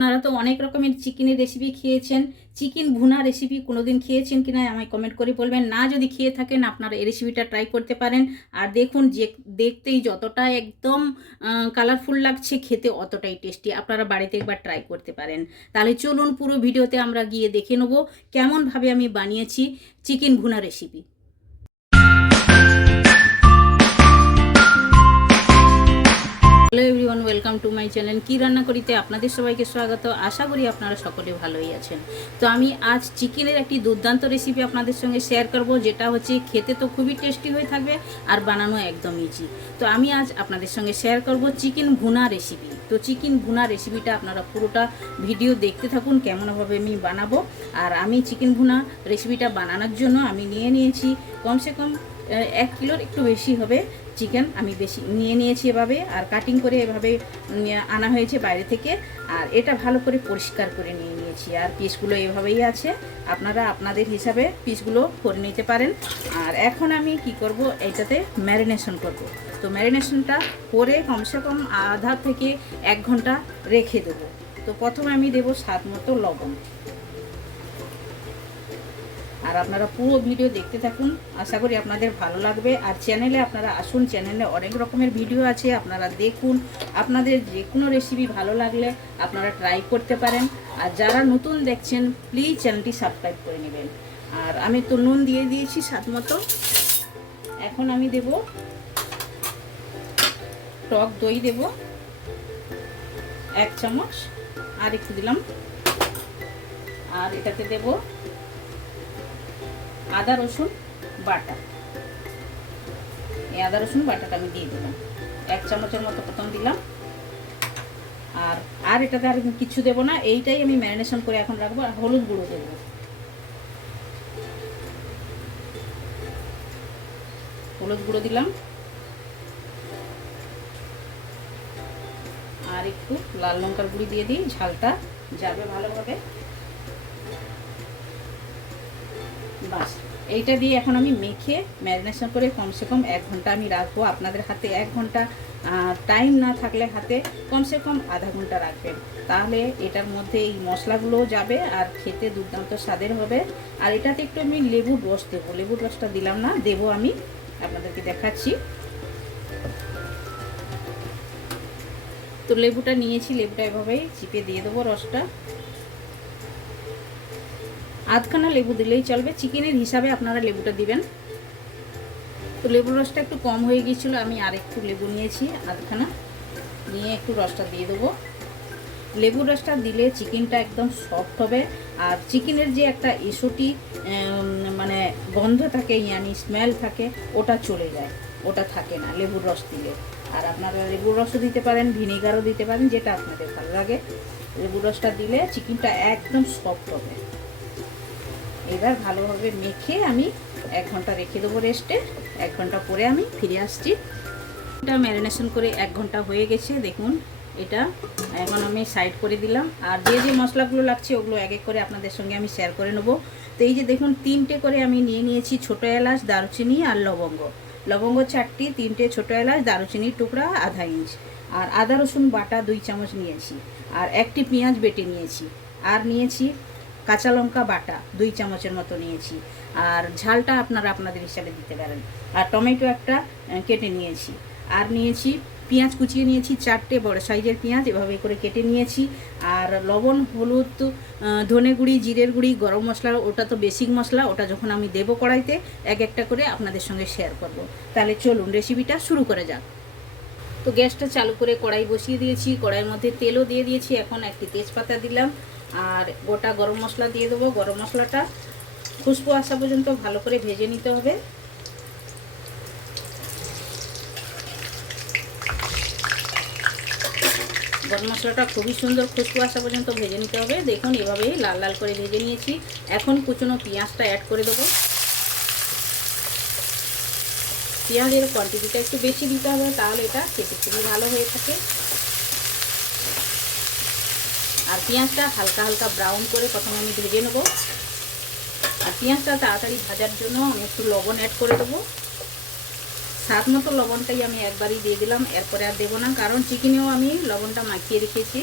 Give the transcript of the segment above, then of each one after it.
আপনারা তো অনেক রকমের চিকেনের রেসিপি খেয়েছেন। চিকেন ভুনা রেসিপি কোনোদিন খেয়েছেন কিনা আমায় কমেন্ট করে বলবেন। না যদি খেয়ে থাকেন, আপনারা এই রেসিপিটা ট্রাই করতে পারেন। আর দেখুন, যে দেখতেই যতটা একদম কালারফুল লাগছে, খেতে অতটাই টেস্টি আপনারা বাড়িতে একবার ট্রাই করতে পারেন। তাহলে চলুন, পুরো ভিডিওতে আমরা গিয়ে দেখে নেব, কেমনভাবে আমি বানিয়েছি chicken bhuna recipe welcome to my channel কী রান্না করিতে আপনাদের সবাইকে স্বাগত। আশা করি আপনারা সকলে ভালোই আছেন। তো আমি আজ চিকেনের একটি দুর্দান্ত রেসিপি আপনাদের সঙ্গে শেয়ার করব, যেটা হচ্ছে খেতে তো খুবই টেস্টি হয়ে থাকবে আর বানানো একদম ইজি তো আমি আজ আপনাদের সঙ্গে শেয়ার করব চিকেন ভুনা রেসিপি তো চিকেন ভুনা রেসিপিটা আপনারা পুরোটা ভিডিও দেখতে থাকুন, কেমনভাবে আমি বানাবো। আর আমি চিকেন ভুনা রেসিপিটা বানানোর জন্য আমি নিয়ে নিয়েছি। কমসে কম এক কিলোর একটু বেশি হবে চিকেন আমি বেশি নিয়ে নিয়েছি এভাবে, আর কাটিং করে এভাবে আনা হয়েছে বাইরে থেকে। আর এটা ভালো করে পরিষ্কার করে নিয়ে নিয়েছি। আর পিসগুলো এভাবেই আছে। আপনারা আপনাদের হিসাবে পিসগুলো করে নিতে পারেন। আর এখন আমি কি করব? এইটাতে ম্যারিনেশন করব। তো ম্যারিনেশনটা করে কমসে কম আধা থেকে এক ঘণ্টা রেখে দেবো। তো প্রথমে আমি দেবো স্বাদ মতো লবণ। আর আপনারা পুরো ভিডিও দেখতে থাকুন। আশা করি আপনাদের ভালো লাগবে। আর চ্যানেলে আপনারা আসুন। চ্যানেলে অনেক রকমের ভিডিও আছে। আপনারা দেখুন। আপনাদের যে কোনো রেসিপি ভালো লাগলে আপনারা ট্রাই করতে পারেন। আর যারা নতুন দেখছেন প্লিজ চ্যানেলটি সাবস্ক্রাইব করে নেবেন। আর আমি তো নুন দিয়ে দিয়েছি স্বাদ মতো। এখন আমি দেব টক দই দেব। এক চামচ। আর একটু দিলাম। আর এটাতে দেবো আদা, রসুন, বাটা। এই আদা, রসুন, বাটাটা আমি দিয়ে দিলাম এক চামচের মতো প্রথম দিলাম। আর আর এটাতে আর কিছু দেবো না। এইটাই আমি ম্যারিনেশন করে এখন রাখব। আর হলুদ গুঁড়ো দেবো। হলুদ গুঁড়ো দিলাম। আর একটু লাল লঙ্কার গুঁড়ি দিয়ে দিই। ঝালটা যাবে ভালোভাবে। বাস এইটা দিয়ে এখন আমি মেখে ম্যারিনেশন করে কমসে কম এক ঘণ্টা আমি রাখব আপনাদের হাতে। এক ঘণ্টা টাইম না থাকলে হাতে কমসে কম আধা ঘণ্টা রাখবেন। তাহলে এটার মধ্যে এই মশলাগুলোও যাবে আর খেতে দুর্দান্ত স্বাদের হবে। আর এটাতে একটু আমি লেবুর রস দেবো। লেবুর রসটা দিলাম না, দেবো আমি। আপনাদেরকে দেখাচ্ছি। তো লেবুটা নিয়েছি, লেবুটা এভাবেই চিপে দিয়ে দেবো রসটা। আধখানা লেবু দিলেই চলবে। চিকেনের হিসাবে আপনারা লেবুটা দিবেন। তো লেবুর রসটা একটু কম হয়ে গিয়েছিল, আমি আর একটু লেবু নিয়েছি, আধখানা। নিয়ে একটু রসটা দিয়ে দেবো। লেবুর রসটা দিলে চিকেনটা একদম সফট হবে। আর চিকেনের যে একটা এসোটি মানে গন্ধ থাকে ইয়ানি স্মেল থাকে, ওটা চলে যায়। ওটা থাকে না লেবুর রস দিলে। আর আপনারা লেবুর রসও দিতে পারেন, ভিনেগারও দিতে পারেন, যেটা আপনাদের ভালো লাগে। লেবুর রসটা দিলে চিকেনটা একদম সফট হবে। এবার ভালোভাবে মেখে আমি এক ঘণ্টা রেখে দেবো রেস্টে। এক ঘণ্টা পরে আমি ফিরে আসছি। এটা ম্যারিনেশন করে এক ঘণ্টা হয়ে গেছে, দেখুন। এটা এখন আমি সাইড করে দিলাম। আর যে যে মশলাগুলো লাগছে, ওগুলো এক এক করে আপনাদের সঙ্গে আমি শেয়ার করে নেব। তো এই যে দেখুন, তিনটে করে আমি নিয়ে নিয়েছি ছোটো এলাচ, দারুচিনি আর লবঙ্গ। লবঙ্গ চারটি, তিনটে ছোটো এলাচ দারুচিনির টুকরা, আধা ইঞ্চ। আর আদা রসুন বাটা দুই চামচ নিয়েছি। আর একটি পেঁয়াজ বেটে নিয়েছি। আর নিয়েছি কাঁচা লঙ্কা বাটা দুই চামচের মতো নিয়েছি। আর ঝালটা আপনারা আপনাদের হিসাবে দিতে পারেন। আর টমেটো একটা কেটে নিয়েছি। আর নিয়েছি পেঁয়াজ কুচিয়ে নিয়েছি, চারটে বড় সাইজের পেঁয়াজ, এভাবে করে কেটে নিয়েছি। আর লবণ, হলুদ ধনে গুঁড়ি, জিরের গুঁড়ি, গরম মশলা, ওটা তো বেসিক মশলা, ওটা যখন আমি দেবো কড়াইতে, এক একটা করে আপনাদের সঙ্গে শেয়ার করব। তাহলে চলুন রেসিপিটা শুরু করে যাক। তো গ্যাসটা চালু করে কড়াই বসিয়ে দিয়েছি। কড়াইয়ের মধ্যে তেলও দিয়ে দিয়েছি। এখন একটি তেজপাতা দিলাম। আর গোটা গরম মশলা দিয়ে দেবো। গরম মশলাটা খুশবু আসা পর্যন্ত ভালো করে ভেজে নিতে হবে। গরম মশলাটা খুবই সুন্দর খুশবু আসা পর্যন্ত ভেজে নিতে হবে। দেখুন, এভাবেই লাল লাল করে ভেজে নিয়েছি। এখন কুচনো পেঁয়াজটা অ্যাড করে দেবো। পেঁয়াজের কোয়ান্টিটিটা একটু বেশি দিতে হবে, তাহলে এটা খেতে খুবই ভালো হয়ে থাকে। আর পেঁয়াজটা হালকা হালকা ব্রাউন করে প্রথমে আমি ভেজে নেব। আর পেঁয়াজটা তাড়াতাড়ি ভাজার জন্য আমি একটু লবণ অ্যাড করে দেবো। স্বাদ মতো লবণটাই আমি একবারই দিয়ে দিলাম, এরপরে আর দেবো না, কারণ চিকেনেও আমি লবণটা মাখিয়ে রেখেছি।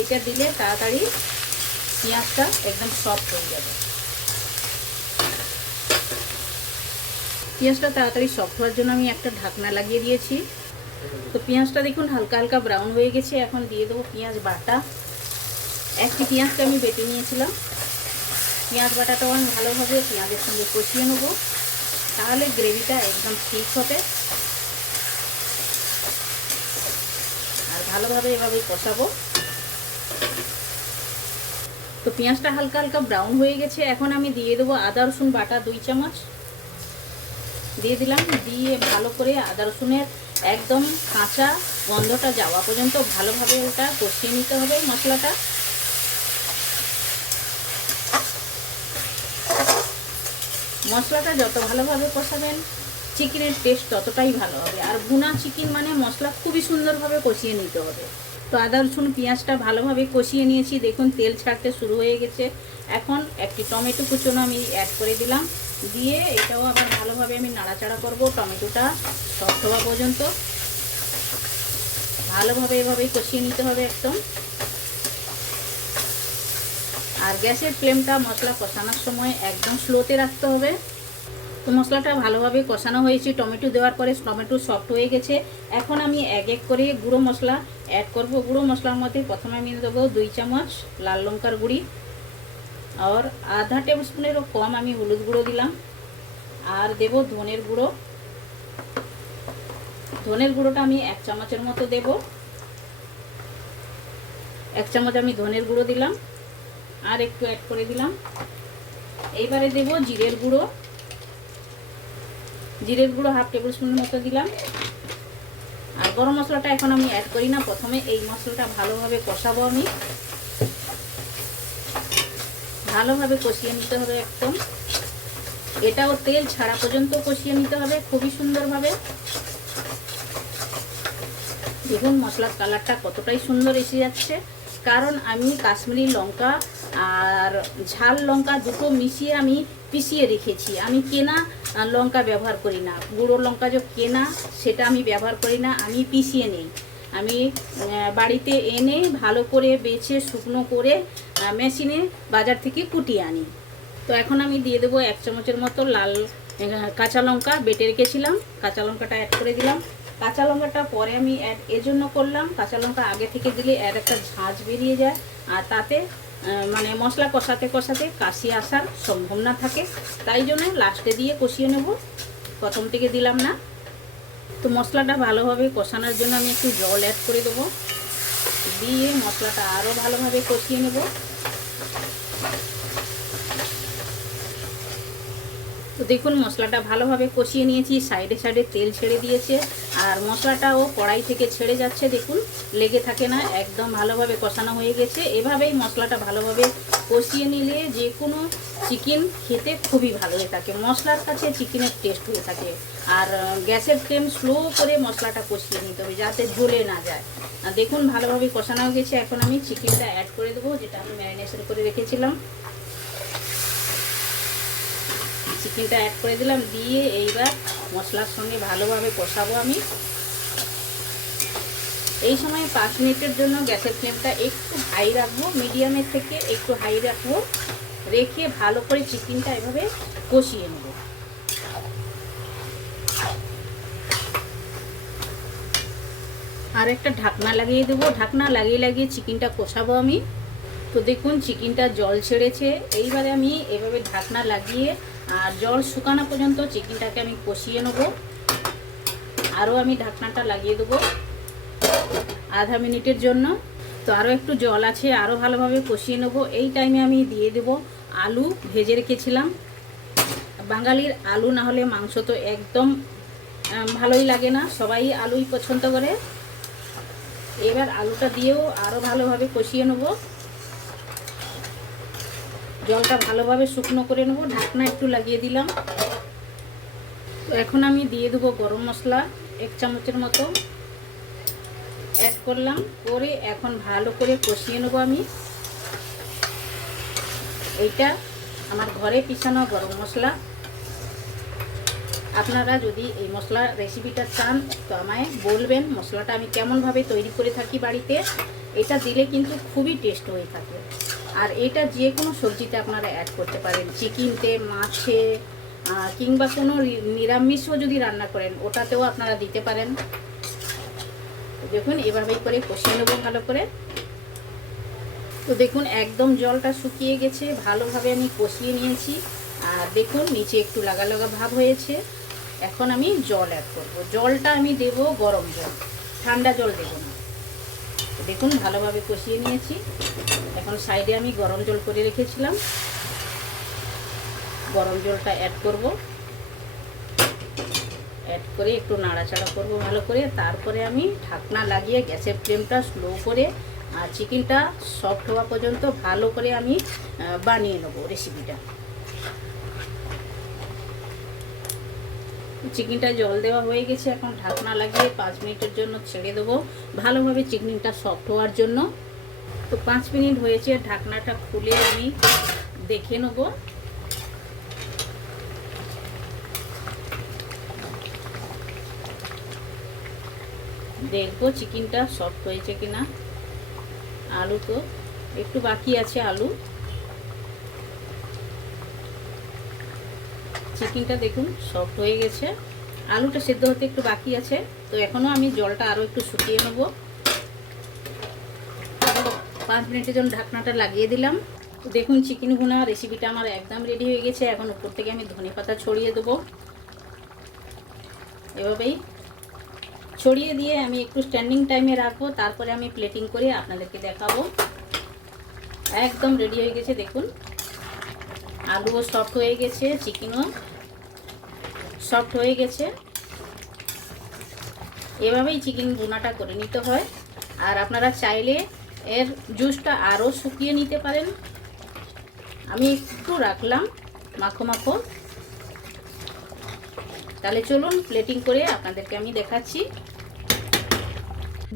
এটা দিলে তাড়াতাড়ি পেঁয়াজটা একদম সফট হয়ে যাবে। পেঁয়াজটা তাড়াতাড়ি সফট হওয়ার জন্য আমি একটা ঢাকনা লাগিয়ে দিয়েছি। তো পেঁয়াজটা দেখুন, হালকা হালকা ব্রাউন হয়ে গেছে। এখন দিয়ে দেবো পেঁয়াজ বাটা। একটি পেঁয়াজকে আমি বেটে নিয়েছিলাম। পেঁয়াজ বাটাটাও আমি ভালোভাবে পেঁয়াজের সঙ্গে কষিয়ে নেব। তাহলে গ্রেভিটা একদম ঠিক হবে। আর ভালোভাবে এভাবেই কষাবো। তো পেঁয়াজটা হালকা হালকা ব্রাউন হয়ে গেছে। এখন আমি দিয়ে দেবো আদা রসুন বাটা দুই চামচ। দিয়ে দিলাম, দিয়ে ভালো করে আদা রসুনের একদম কাঁচা গন্ধটা যাওয়া পর্যন্ত ভালোভাবে ওটা কষিয়ে নিতে হবে মশলাটা। মশলাটা যত ভালোভাবে কষাবেন, চিকেনের টেস্ট ততটাই ভালো হবে। আর ভুনা চিকেন মানে মশলা খুবই সুন্দরভাবে কষিয়ে নিতে হবে। তো আদা, রসুন, পেঁয়াজটা ভালোভাবে কষিয়ে নিয়েছি। দেখুন, তেল ছাড়তে শুরু হয়ে গেছে। এখন একটি টমেটো কুচনো আমি অ্যাড করে দিলাম। দিয়ে এটাও আবার ভালোভাবে আমি নাড়াচাড়া করব টমেটোটা সফট হওয়া পর্যন্ত। ভালোভাবে এভাবেই কষিয়ে নিতে হবে একদম। আর গ্যাসের ফ্লেমটা মশলা কষানোর সময় একদম স্লোতে রাখতে হবে। তো মশলাটা ভালোভাবে কষানো হয়েছে, টমেটো দেওয়ার পরে টমেটো সফট হয়ে গেছে। এখন আমি এক এক করে গুঁড়ো মশলা অ্যাড করব। গুঁড়ো মশলার মধ্যে প্রথমে আমি দেবো দুই চামচ লাল লঙ্কার গুঁড়ি। আর আধা টেবিল স্পুনেরও কম আমি হলুদ গুঁড়ো দিলাম। আর দেব ধনের গুঁড়ো। ধনের গুঁড়োটা আমি এক চামচের মতো দেব। এক চামচ আমি ধনের গুঁড়ো দিলাম। আর একটু অ্যাড করে দিলাম। এইবারে দেব জিরের গুঁড়ো। জিরের গুঁড়ো হাফ টেবিল স্পুনের মতো দিলাম। আর গরম মশলাটা এখন আমি অ্যাড করি না। প্রথমে এই মশলাটা ভালোভাবে কষাবো আমি। ভালোভাবে কষিয়ে নিতে হবে একদম। এটাও তেল ছাড়া পর্যন্ত কষিয়ে নিতে হবে, খুবই সুন্দরভাবে। দেখুন মশলার কালারটা কতটাই সুন্দর এসে যাচ্ছে। কারণ আমি কাশ্মীরি লঙ্কা আর ঝাল লঙ্কা দুটো মিশিয়ে আমি পিষিয়ে রেখেছি। আমি কেনা লঙ্কা ব্যবহার করি না। গুঁড়ো লঙ্কা যে কেনা, সেটা আমি ব্যবহার করি না। আমি পিষিয়ে নেই। আমি বাড়িতে এনে ভালো করে বেছে শুকনো করে মেশিনে বাজার থেকে কুটিয়ে আনি। তো এখন আমি দিয়ে দেবো এক চামচের মতো লাল কাঁচা লঙ্কা, বেটে রেখেছিলাম, কাঁচা লঙ্কাটা অ্যাড করে দিলাম। কাঁচা লঙ্কাটা পরে আমি অ্যাড এজন্য করলাম, কাঁচা লঙ্কা আগে থেকে দিলে এর একটা ঝাঁঝ বেরিয়ে যায়, আর তাতে মানে মশলা কষাতে কষাতে কাশি আসার সম্ভাবনা থাকে। তাই জন্য লাস্টে দিয়ে কষিয়ে নেব। প্রথম থেকে দিলাম না। তো মশলাটা ভালোভাবে কষানোর জন্য আমি একটু জল অ্যাড করে দেবো। দিয়ে মশলাটা আরও ভালোভাবে কষিয়ে নেব। তো দেখুন, মশলাটা ভালোভাবে কষিয়ে নিয়েছি। সাইডে সাইডে তেল ছেড়ে দিয়েছে। আর মশলাটাও কড়াই থেকে ছেড়ে যাচ্ছে, দেখুন। লেগে থাকে না, একদম ভালোভাবে কষানো হয়ে গেছে। এভাবেই মশলাটা ভালোভাবে কষিয়ে নিলে যে কোনো চিকেন খেতে খুবই ভালো হয়ে থাকে। মশলার কাছে চিকেনের টেস্ট হয়ে থাকে। আর গ্যাসের ফ্লেম স্লো করে মশলাটা কষিয়ে নিতে হবে, যাতে জ্বলে না যায়। দেখুন, ভালোভাবে কষানো হয়ে গেছে। এখন আমি চিকেনটা অ্যাড করে দেবো, যেটা আমি ম্যারিনেশন করে রেখেছিলাম। চিকেনটা অ্যাড করে দিলাম, দিয়ে এইবার মশলার সঙ্গে ভালোভাবে কষাবো আমি। এই সময় পাঁচ মিনিটের জন্য গ্যাসের ফ্লেমটা একটু হাই রাখব মিডিয়ামের থেকে একটু হাই রাখব। রেখে ভালো করে চিকেনটা এভাবে কষিয়ে নেব। আর একটা ঢাকনা লাগিয়ে দেবো। ঢাকনা লাগিয়ে লাগিয়ে চিকেনটা কষাবো আমি। তো দেখুন চিকেনটা জল ছেড়েছে। এইবারে আমি এভাবে ঢাকনা লাগিয়ে আর জল শুকানো পর্যন্ত চিকেনটাকে আমি কষিয়ে নেব। আরও আমি ঢাকনাটা লাগিয়ে দেবো আধা মিনিটের জন্য। তো আরও একটু জল আছে, আরও ভালোভাবে কষিয়ে নেব। এই টাইমে আমি দিয়ে দেব আলু ভেজে রেখেছিলাম। বাঙালির আলু না হলে মাংস তো একদম ভালোই লাগে না। সবাই আলুই পছন্দ করে। এবার আলুটা দিয়েও আরও ভালোভাবে কষিয়ে নেব। জলটা ভালোভাবে শুকনো করে নেব। ঢাকনা একটু লাগিয়ে দিলাম। তো এখন আমি দিয়ে দেবো গরম মশলা, এক চামচের মতো। অ্যাড করলাম, করে এখন ভালো করে কষিয়ে নেব আমি। এইটা আমার ঘরে পিসানো গরম মশলা। আপনারা যদি এই মশলার রেসিপিটা চান, তো আমায় বলবেন মশলাটা আমি কেমনভাবে তৈরি করে থাকি বাড়িতে। এটা দিলে কিন্তু খুবই টেস্ট হয়ে থাকে। আর এটা যে কোনো সবজিতে আপনারা অ্যাড করতে পারেন। চিকেনতে, মাছে কিংবা কোনো নিরামিষও যদি রান্না করেন, ওটাতেও আপনারা দিতে পারেন। দেখুন এভাবেই করে কষিয়ে নেব ভালো করে। তো দেখুন, একদম জলটা শুকিয়ে গেছে, ভালোভাবে আমি কষিয়ে নিয়েছি। আর দেখুন, নিচে একটু লাগা লাগা ভাব হয়েছে। এখন আমি জল অ্যাড করব। জলটা আমি দেব গরম জল। ঠান্ডা জল দেব না। দেখুন, ভালোভাবে কষিয়ে নিয়েছি। এখন সাইডে আমি গরম জল করে রেখেছিলাম। গরম জলটা অ্যাড করব। অ্যাড করে একটু নাড়াচাড়া করব ভালো করে। তারপরে আমি ঢাকনা লাগিয়ে গ্যাসের ফ্লেমটা স্লো করে আর চিকেনটা সফট হওয়া পর্যন্ত ভালো করে আমি বানিয়ে নেব রেসিপিটা চিকেনটা জল দেওয়া হয়ে গেছে, এখন ঢাকনা লাগিয়ে পাঁচ মিনিটের জন্য ছেড়ে দেবো। ভালোভাবে চিকেনটা সফট হওয়ার জন্য। তো পাঁচ মিনিট হয়েছে, ঢাকনাটা খুলে আমি দেখে নেব। দেখব চিকেনটা সফট হয়েছে কিনা। আলু তো, একটু বাকি আছে আলু। চিকেনটা দেখুন সফট হয়ে গেছে। আলুটা সেদ্ধ হতে একটু বাকি আছে, তো এখনও আমি জলটা আরও একটু শুকিয়ে নেব। পাঁচ মিনিটের জন্য ঢাকনাটা লাগিয়ে দিলাম। তো দেখুন, চিকেন ভুনা রেসিপিটা আমার একদম রেডি হয়ে গেছে। এখন উপর থেকে আমি ধনে পাতা ছড়িয়ে দেবো। এভাবেই। ছড়িয়ে দিয়ে আমি একটু স্ট্যান্ডিং টাইমে রাখব, তারপরে আমি প্লেটিং করে আপনাদেরকে দেখাবো। একদম রেডি হয়ে গেছে, দেখুন। আলুও সফট হয়ে গেছে চিকেনও সফট হয়ে গেছে। এভাবেই চিকেন বোনাটা করে নিতে হয়। আর আপনারা চাইলে এর জুসটা আরও শুকিয়ে নিতে পারেন। আমি একটু রাখলাম মাখো মাখো। তাহলে চলুন প্লেটিং করে আপনাদেরকে আমি দেখাচ্ছি।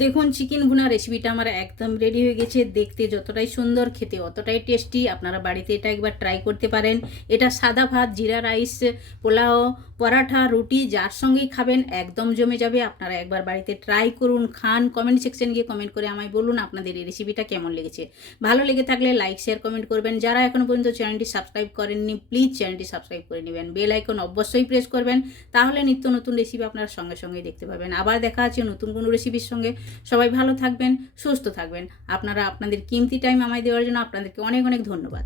দেখুন চিকেন ভুনা রেসিপিটা আমার একদম রেডি হয়ে গেছে। দেখতে যতটাই সুন্দর, খেতে অতটাই টেস্টি আপনারা বাড়িতে এটা একবার ট্রাই করতে পারেন। এটা সাদা ভাত, জিরা রাইস পোলাও, পরাঠা, রুটি, যার সঙ্গেই খাবেন, একদম জমে যাবে। আপনারা একবার বাড়িতে ট্রাই করুন, খান কমেন্ট সেকশন গিয়ে কমেন্ট করে আমায় বলুন আপনাদের এই রেসিপিটা কেমন লেগেছে। ভালো লেগে থাকলে লাইক শেয়ার কমেন্ট করবেন। যারা এখনও পর্যন্ত চ্যানেলটি সাবস্ক্রাইব করেননি প্লিজ চ্যানেলটি সাবস্ক্রাইব করে নেবেন। বেল আইকন অবশ্যই প্রেস করবেন। তাহলে নিত্য নতুন রেসিপি আপনারা সঙ্গে সঙ্গে দেখতে পাবেন। আবার দেখা আছে নতুন কোনো রেসিপির সঙ্গে। সবাই ভালো থাকবেন, সুস্থ থাকবেন। আপনারা আপনাদের কিমতি টাইম আমায় দেওয়ার জন্য আপনাদেরকে অনেক অনেক ধন্যবাদ।